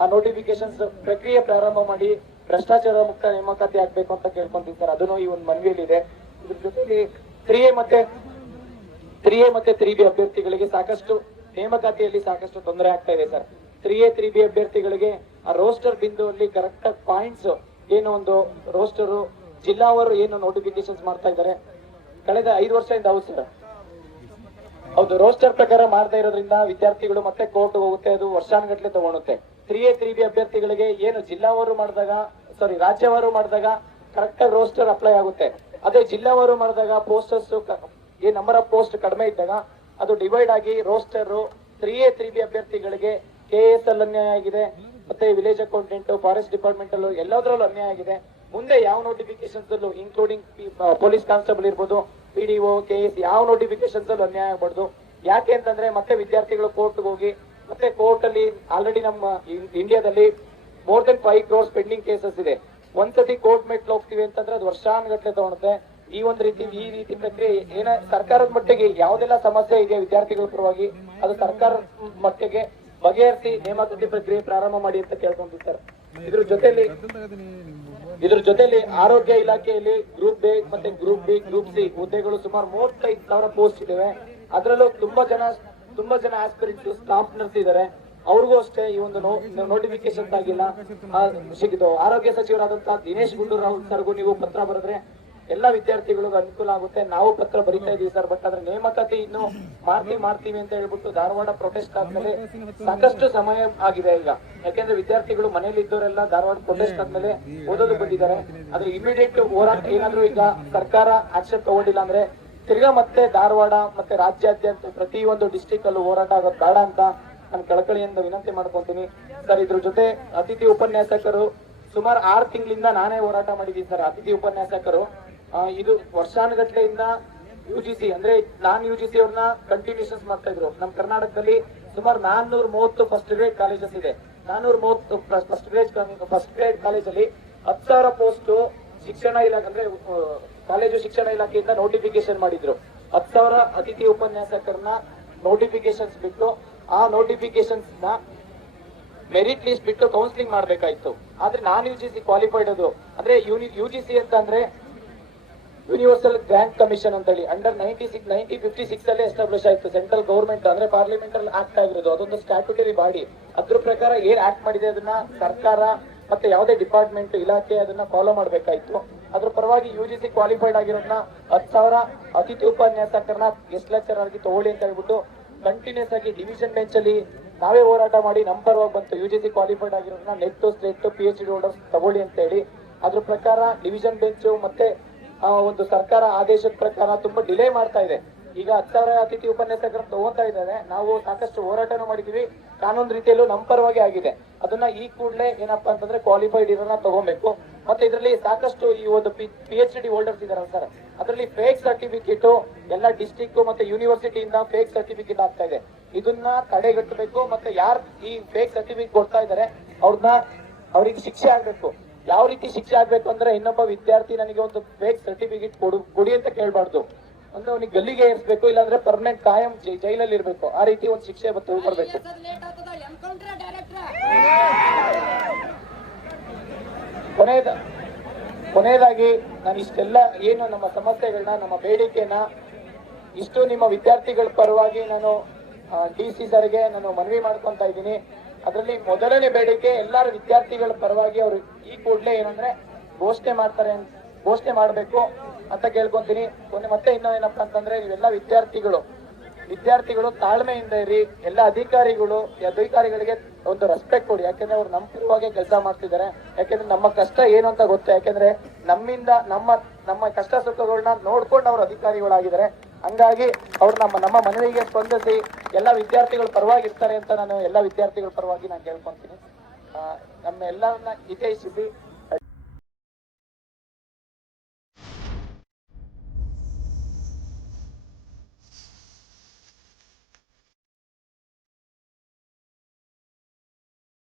ಆ ನೋಟಿಫಿಕೇಶನ್ಸ್ ಪ್ರಕ್ರಿಯೆ ಪ್ರಾರಂಭ ಮಾಡಿ ಭ್ರಷ್ಟಾಚಾರ ಮುಕ್ತ ನೇಮಕಾತಿ ಆಗ್ಬೇಕು ಅಂತ ಕೇಳ್ಕೊಂತಿದ್ದಾರೆ. ಅದನ್ನು ಈ ಒಂದು ಮನವಿಯಲ್ಲಿ ಇದೆ. ಇದ್ರ ಜೊತೆಲಿ 3A ಮತ್ತೆ 3B ಅಭ್ಯರ್ಥಿಗಳಿಗೆ ಸಾಕಷ್ಟು ನೇಮಕಾತಿಯಲ್ಲಿ ಸಾಕಷ್ಟು ತೊಂದರೆ ಆಗ್ತಾ ಇದೆ ಸರ್. 3A 3B ಅಭ್ಯರ್ಥಿಗಳಿಗೆ ಆ ರೋಸ್ಟರ್ ಬಿಂದುವಲ್ಲಿ ಕರೆಕ್ಟ್ ಆಗಿ ಪಾಯಿಂಟ್ಸ್ ಏನು ಒಂದು ರೋಸ್ಟರ್ ಜಿಲ್ಲಾವರು ಏನು ನೋಟಿಫಿಕೇಶನ್ಸ್ ಮಾಡ್ತಾ ಇದ್ದಾರೆ ಕಳೆದ 5 ವರ್ಷದಿಂದ. ಹೌದು ಸರ್, ಹೌದು, ರೋಸ್ಟರ್ ಪ್ರಕಾರ ಮಾಡ್ತಾ ಇರೋದ್ರಿಂದ ವಿದ್ಯಾರ್ಥಿಗಳು ಮತ್ತೆ ಕೋರ್ಟ್ ಹೋಗುತ್ತೆ, ಅದು ವರ್ಷಾನುಗಟ್ಲೆ ತಗೊಳುತ್ತೆ. 3A 3B ಅಭ್ಯರ್ಥಿಗಳಿಗೆ ಏನು ಜಿಲ್ಲಾವಾರು ಮಾಡಿದಾಗ ರಾಜ್ಯವಾರು ಮಾಡಿದಾಗ ಕರೆಕ್ಟ್ ಆಗಿ ರೋಸ್ಟರ್ ಅಪ್ಲೈ ಆಗುತ್ತೆ. ಅದೇ ಜಿಲ್ಲಾವಾರು ಮಾಡಿದಾಗ ಪೋಸ್ಟರ್ಸ್ ಈ ನಂಬರ್ ಆಫ್ ಪೋಸ್ಟ್ ಕಡಿಮೆ ಇದ್ದಾಗ ಅದು ಡಿವೈಡ್ ಆಗಿ ರೋಸ್ಟರ್ 3A 3B ಅಭ್ಯರ್ಥಿಗಳಿಗೆ KS ಅಲ್ಲಿ ಅನ್ಯಾಯ ಆಗಿದೆ, ಮತ್ತೆ ವಿಲೇಜ್ ಅಕೌಂಟೆಂಟ್, ಫಾರೆಸ್ಟ್ ಡಿಪಾರ್ಟ್ಮೆಂಟ್ ಅಲ್ಲೂ ಎಲ್ಲದರಲ್ಲೂ ಅನ್ಯಾಯ ಆಗಿದೆ. ಮುಂದೆ ಯಾವ ನೋಟಿಫಿಕೇಶನ್ಸ್ ಅಲ್ಲೂ ಇನ್ಕ್ಲೂಡಿಂಗ್ ಪೊಲೀಸ್ ಕಾನ್ಸ್ಟೇಬಲ್ ಇರ್ಬೋದು, PDO, KS ಯಾವ ನೋಟಿಫಿಕೇಶನ್ಸ್ ಅಲ್ಲೂ ಅನ್ಯಾಯ ಆಗಬಾರ್ದು. ಯಾಕೆ ಅಂತಂದ್ರೆ ಮತ್ತೆ ವಿದ್ಯಾರ್ಥಿಗಳು ಕೋರ್ಟ್ ಹೋಗಿ ಮತ್ತೆ ಕೋರ್ಟ್ ಅಲ್ಲಿ ಆಲ್ರೆಡಿ ನಮ್ಮ ಇಂಡಿಯಾದಲ್ಲಿ more than 5 crores pending cases ಇದೆ. ಒಂದ್ಸತಿ ಕೋರ್ಟ್ ಮೆಟ್ಲು ಹೋಗ್ತೀವಿ ಅಂತಂದ್ರೆ ಅದು ವರ್ಷಾನುಗಟ್ಲೆ ತಗೊಳುತ್ತೆ. ಈ ರೀತಿ ಪ್ರಕ್ರಿಯೆ ಸರ್ಕಾರದ ಮಟ್ಟಿಗೆ ಯಾವ್ದೆಲ್ಲ ಸಮಸ್ಯೆ ಇದೆ ವಿದ್ಯಾರ್ಥಿಗಳ ಪರವಾಗಿ ಅದು ಸರ್ಕಾರ ಮಟ್ಟಿಗೆ ಬಗೆಹರಿಸಿ ನೇಮಕಾತಿ ಪ್ರಕ್ರಿಯೆ ಪ್ರಾರಂಭ ಮಾಡಿ ಅಂತ ಕೇಳ್ಕೊಂಡಿರ್ತಾರೆ. ಇದ್ರ ಜೊತೆಲಿ ಆರೋಗ್ಯ ಇಲಾಖೆಯಲ್ಲಿ ಗ್ರೂಪ್ ಎ ಮತ್ತೆ ಗ್ರೂಪ್ ಬಿ, ಗ್ರೂಪ್ ಸಿ ಹುದ್ದೆಗಳು ಸುಮಾರು 35,000 ಪೋಸ್ಟ್ ಇದಾವೆ. ಅದರಲ್ಲೂ ತುಂಬಾ ಜನ ಆಸ್ಪಿರೆಂಟ್ಸ್, ಸ್ಟಾಫ್ ನರ್ಸ್ ಇದಾರೆ. ಅವ್ರಿಗೂ ಅಷ್ಟೇ ಈ ಒಂದು ನೋಟಿಫಿಕೇಶನ್ ಆಗಿಲ್ಲ. ಆರೋಗ್ಯ ಸಚಿವರಾದಂತಹ ದಿನೇಶ್ ಗುಂಡೂರಾವ್ ಸರ್ಗೂ ನೀವು ಪತ್ರ ಬರೆದ್ರೆ ಎಲ್ಲ ವಿದ್ಯಾರ್ಥಿಗಳಿಗೂ ಅನುಕೂಲ ಆಗುತ್ತೆ. ನಾವು ಪತ್ರ ಬರೀತಾ ಇದೀವಿ ಸರ್, ಬಟ್ ಅದ್ರ ನೇಮಕಾತಿ ಇನ್ನು ಮಾಡ್ತೀವಿ ಅಂತ ಹೇಳ್ಬಿಟ್ಟು ಧಾರವಾಡ ಪ್ರೊಟೆಸ್ಟ್ ಆದ್ಮೇಲೆ ಸಾಕಷ್ಟು ಸಮಯ ಆಗಿದೆ ಈಗ. ಯಾಕೆಂದ್ರೆ ವಿದ್ಯಾರ್ಥಿಗಳು ಮನೇಲಿ ಇದ್ದವರೆಲ್ಲ ಧಾರವಾಡ ಪ್ರೊಟೆಸ್ಟ್ ಆದ್ಮೇಲೆ ಓದೋದು ಬಂದಿದ್ದಾರೆ. ಆದ್ರೆ ಇಮಿಡಿಯೇಟ್ ಹೋರಾಟ ಏನಾದ್ರು ಈಗ ಸರ್ಕಾರ ಆಕ್ಷನ್ ತಗೊಂಡಿಲ್ಲ ಅಂದ್ರೆ ತಿರ್ಗಾ ಮತ್ತೆ ಧಾರವಾಡ ಮತ್ತೆ ರಾಜ್ಯಾದ್ಯಂತ ಪ್ರತಿಯೊಂದು ಡಿಸ್ಟಿಕ್ ಅಲ್ಲೂ ಹೋರಾಟ ಆಗೋದು ಬೇಡ ಅಂತ ನಾನು ಕಳಕಳಿಯಿಂದ ವಿನಂತಿ ಮಾಡ್ಕೊಂತೀನಿ ಸರ್. ಇದ್ರ ಜೊತೆ ಅತಿಥಿ ಉಪನ್ಯಾಸಕರು ಸುಮಾರು 6 ತಿಂಗಳಿಂದ ನಾನೇ ಹೋರಾಟ ಮಾಡಿದ್ದೀನಿ ಸರ್. ಅತಿಥಿ ಉಪನ್ಯಾಸಕರು ಇದು ವರ್ಷಾನುಗಟ್ಲೆಯಿಂದ UGC ಅಂದ್ರೆ ನಾನ್ UGC ಅವ್ರನ್ನ ಕಂಟಿನ್ಯೂಷನ್ಸ್ ಮಾಡ್ತಾ ಇದ್ರು. ನಮ್ಮ ಕರ್ನಾಟಕದಲ್ಲಿ ಸುಮಾರು 430 ಫಸ್ಟ್ ಗ್ರೇಡ್ ಕಾಲೇಜಸ್ ಇದೆ. 430 ಫಸ್ಟ್ ಗ್ರೇಡ್ ಕಾಲೇಜಲ್ಲಿ 10,000 ಪೋಸ್ಟ್ ಶಿಕ್ಷಣ ಇಲಾಖೆ ಅಂದ್ರೆ ಕಾಲೇಜು ಶಿಕ್ಷಣ ಇಲಾಖೆಯಿಂದ ನೋಟಿಫಿಕೇಶನ್ ಮಾಡಿದ್ರು. 10,000 ಅತಿಥಿ ಉಪನ್ಯಾಸಕರನ್ನ ನೋಟಿಫಿಕೇಶನ್ಸ್ ಬಿಟ್ಟು ಆ ನೋಟಿಫಿಕೇಶನ್ಸ್ ನ ಮೆರಿಟ್ ಲಿಸ್ಟ್ ಬಿಟ್ಟು ಕೌನ್ಸಿಲಿಂಗ್ ಮಾಡ್ಬೇಕಾಯ್ತು. ಆದ್ರೆ ನಾನ್ UGC ಕ್ವಾಲಿಫೈಡ್ ಅದು ಅಂದ್ರೆ UGC ಅಂತ ಅಂದ್ರೆ ಯೂನಿವರ್ಸಲ್ ಗ್ರಾಂಟ್ ಕಮಿಷನ್ ಅಂತ ಹೇಳಿ ಅಂಡರ್ 1956 ಅಲ್ಲೇ ಎಸ್ಟಾಬ್ಲಿಷ್ ಆಯ್ತು. ಸೆಂಟ್ರಲ್ ಗವರ್ಮೆಂಟ್ ಅಂದ್ರೆ ಪಾರ್ಲಿಮೆಂಟಲ್ ಆಕ್ಟ್ ಆಗಿರೋದು, ಅದೊಂದು ಸ್ಟ್ಯಾಟ್ಯೂಟರಿ ಬಾಡಿ. ಅದ್ರ ಪ್ರಕಾರ ಏನ್ ಆಕ್ಟ್ ಮಾಡಿದೆ ಅದನ್ನ ಸರ್ಕಾರ ಮತ್ತೆ ಯಾವುದೇ ಡಿಪಾರ್ಟ್ಮೆಂಟ್ ಇಲಾಖೆ ಅದನ್ನ ಫಾಲೋ ಮಾಡ್ಬೇಕಾಯ್ತು. ಅದ್ರ ಪರವಾಗಿ UGC ಕ್ವಾಲಿಫೈಡ್ ಆಗಿರೋದನ್ನ 10,000 ಅತಿಥಿ ಉಪನ್ಯಾಸಕರನ್ನ ಗೆಸ್ಟ್ ಲೆಕ್ಚರ್ ಆಗಿ ತಗೊಳ್ಳಿ ಅಂತ ಹೇಳ್ಬಿಟ್ಟು ಕಂಟಿನ್ಯೂಸ್ ಆಗಿ ಡಿವಿಷನ್ ಬೆಂಚ್ ಅಲ್ಲಿ ನಾವೇ ಹೋರಾಟ ಮಾಡಿ ನಮ್ಮ ಪರವಾಗಿ ಬಂತು. UGC ಕ್ವಾಲಿಫೈಡ್ ಆಗಿರೋದನ್ನ ನೆಟ್ ಸ್ಲೇಟ್ PhD ಹೋಲ್ಡರ್ಸ್ ತಗೊಳ್ಳಿ ಅಂತ ಹೇಳಿ ಅದ್ರ ಪ್ರಕಾರ ಡಿವಿಷನ್ ಬೆಂಚ್ ಮತ್ತೆ ಒಂದು ಸರ್ಕಾರ ಆದೇಶದ ಪ್ರಕಾರ ತುಂಬಾ ಡಿಲೇ ಮಾಡ್ತಾ ಇದೆ. ಈಗ 10,000 ಅತಿಥಿ ಉಪನ್ಯಾಸಕರು ತಗೋತಾ ಇದ್ದಾರೆ. ನಾವು ಸಾಕಷ್ಟು ಹೋರಾಟನೂ ಮಾಡಿದೀವಿ, ಕಾನೂನು ರೀತಿಯಲ್ಲೂ ನಮ್ಮ ಪರವಾಗಿ ಆಗಿದೆ. ಅದನ್ನ ಈ ಕೂಡಲೇ ಏನಪ್ಪಾ ಅಂತಂದ್ರೆ ಕ್ವಾಲಿಫೈಡ್ ಇರೋನ ತಗೋಬೇಕು. ಮತ್ತೆ ಇದರಲ್ಲಿ ಸಾಕಷ್ಟು ಈ ಒಂದು PhD ಹೋಲ್ಡರ್ಸ್ ಇದಾರಲ್ಲ ಸರ್, ಅದರಲ್ಲಿ ಫೇಕ್ ಸರ್ಟಿಫಿಕೇಟ್ ಎಲ್ಲ ಡಿಸ್ಟ್ರಿಕ್ಟ್ ಮತ್ತೆ ಯೂನಿವರ್ಸಿಟಿಯಿಂದ ಫೇಕ್ ಸರ್ಟಿಫಿಕೇಟ್ ಆಗ್ತಾ ಇದೆ. ಇದನ್ನ ತಡೆಗಟ್ಟಬೇಕು. ಮತ್ತೆ ಯಾರು ಈ ಫೇಕ್ ಸರ್ಟಿಫಿಕೇಟ್ ಕೊಡ್ತಾ ಇದಾರೆ ಅವ್ರಿಗೆ ಶಿಕ್ಷೆ ಆಗ್ಬೇಕು. ಯಾವ ರೀತಿ ಶಿಕ್ಷೆ ಆಗ್ಬೇಕು ಅಂದ್ರೆ ಇನ್ನೊಬ್ಬ ವಿದ್ಯಾರ್ಥಿ ನನಗೆ ಒಂದು ಫೇಕ್ ಸರ್ಟಿಫಿಕೇಟ್ ಕೊಡಿ ಅಂತ ಕೇಳಬಾರ್ದು. ಅಂದ್ರೆ ಅವನಿಗೆ ಗಲ್ಲಿಗೆ ಏರಿಸಬೇಕು, ಇಲ್ಲಾಂದ್ರೆ ಪರ್ಮನೆಂಟ್ ಕಾಯಂ ಜೈಲಲ್ಲಿ ಇರ್ಬೇಕು. ಆ ರೀತಿ ಒಂದು ಶಿಕ್ಷೆ ಬರ್ಬೇಕು. ಕೊನೆಯದಾಗಿ ನಾನು ಇಷ್ಟೆಲ್ಲ ಏನು ನಮ್ಮ ಸಮಸ್ಯೆಗಳನ್ನ, ನಮ್ಮ ಬೇಡಿಕೆನ ಇಷ್ಟು ನಿಮ್ಮ ವಿದ್ಯಾರ್ಥಿಗಳ ಪರವಾಗಿ ನಾನು DC ಸರ್ಗೆ ನಾನು ಮನವಿ ಮಾಡ್ಕೊಂತ ಇದ್ದೀನಿ. ಅದರಲ್ಲಿ ಮೊದಲನೇ ಬೇಡಿಕೆ ಎಲ್ಲರೂ ವಿದ್ಯಾರ್ಥಿಗಳ ಪರವಾಗಿ ಅವರು ಈ ಕೂಡಲೇ ಏನಂದ್ರೆ ಘೋಷಣೆ ಮಾಡಬೇಕು ಅಂತ ಕೇಳ್ಕೊಂತೀನಿ. ಮತ್ತೆ ಇನ್ನೂ ಏನಪ್ಪಾ ಅಂತಂದ್ರೆ ನೀವೆಲ್ಲ ವಿದ್ಯಾರ್ಥಿಗಳು ತಾಳ್ಮೆಯಿಂದ ಇರಿ. ಎಲ್ಲ ಅಧಿಕಾರಿಗಳಿಗೆ ಒಂದು ರೆಸ್ಪೆಕ್ಟ್ ಕೊಡಿ. ಯಾಕಂದ್ರೆ ಅವ್ರು ನಮ್ಮ ಪರವಾಗಿ ಕೆಲಸ ಮಾಡ್ತಿದ್ದಾರೆ. ಯಾಕಂದ್ರೆ ನಮ್ಮ ಕಷ್ಟ ಏನು ಅಂತ ಗೊತ್ತು. ಯಾಕಂದ್ರೆ ನಮ್ಮಿಂದ ನಮ್ಮ ಕಷ್ಟ ಸುಖಗಳನ್ನ ನೋಡ್ಕೊಂಡು ಅವ್ರು ಅಧಿಕಾರಿಗಳಾಗಿದ್ದಾರೆ. ಹಂಗಾಗಿ ಅವ್ರು ನಮ್ಮ ಮನವಿಗೆ ಸ್ಪಂದಿಸಿ ಎಲ್ಲ ವಿದ್ಯಾರ್ಥಿಗಳ ಪರವಾಗಿರ್ತಾರೆ ಅಂತ ನಾನು ಎಲ್ಲ ವಿದ್ಯಾರ್ಥಿಗಳ ಪರವಾಗಿ ನಾನು ಕೇಳ್ಕೊಂತೀನಿ. ನಮ್ಮ ಎಲ್ಲರನ್ನ ಹಿತೈಷಿಸಿ